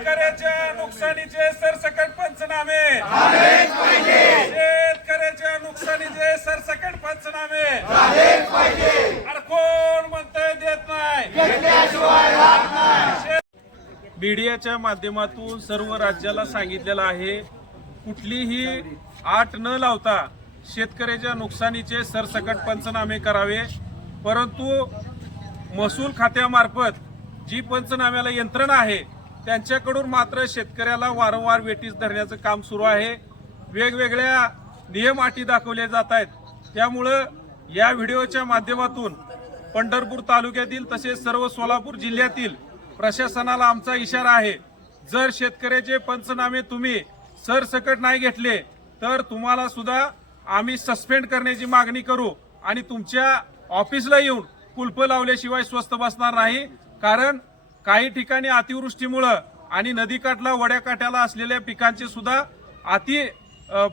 शेतकऱ्याच्या नुकसानीचे सरसकट पंचनामे. शेतकऱ्याच्या नुकसानीचे सरसकट पंचनामे. अरे कोण म्हणतंय देत नाही? मीडियाच्या माध्यमातून सर्व राज्याला सांगितलेलं आहे कुठलीही आट न लावता शेतकऱ्याच्या नुकसानीचे सरसकट पंचनामे करावे. परंतु महसूल खात्यामार्फत जी पंचनाम्याला यंत्रणा आहे त्यांच्याकडून मात्र शेतकऱ्याला वारंवार वेटीस धरण्याचं काम सुरू आहे. वेगवेगळ्या नियम अटी दाखवल्या जात आहेत. त्यामुळं या व्हिडिओच्या माध्यमातून पंढरपूर तालुक्यातील तसेच सर्व सोलापूर जिल्ह्यातील प्रशासनाला आमचा इशारा आहे. जर शेतकऱ्याचे पंचनामे तुम्ही सरसकट नाही घेतले तर तुम्हाला सुद्धा आम्ही सस्पेंड करण्याची मागणी करू आणि तुमच्या ऑफिसला येऊन कुलप लावल्याशिवाय स्वस्त बसणार नाही. कारण काही ठिकाणी अतिवृष्टीमुळं आणि नदीकाठला वड्याकाठ्याला असलेल्या पिकांचे सुद्धा अति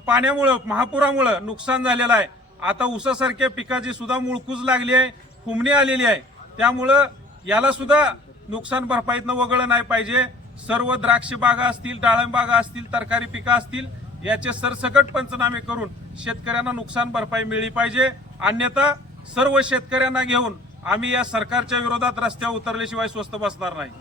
पाण्यामुळं महापुरामुळं नुकसान झालेलं आहे. आता ऊसासारख्या पिकाची सुद्धा मुळकूज लागली आहे फुमणी आलेली आहे. त्यामुळं याला सुद्धा नुकसान भरपाईतनं वगळलं नाही पाहिजे. सर्व द्राक्ष बागा असतील डाळिंब बागा असतील तरकारी पिकं असतील याचे सरसकट पंचनामे करून शेतकऱ्यांना नुकसान भरपाई मिळली पाहिजे. अन्यथा सर्व शेतकऱ्यांना घेऊन आम्ही या सरकारच्या विरोधात रस्त्यावर उतरल्याशिवाय स्वस्त बसणार नाही.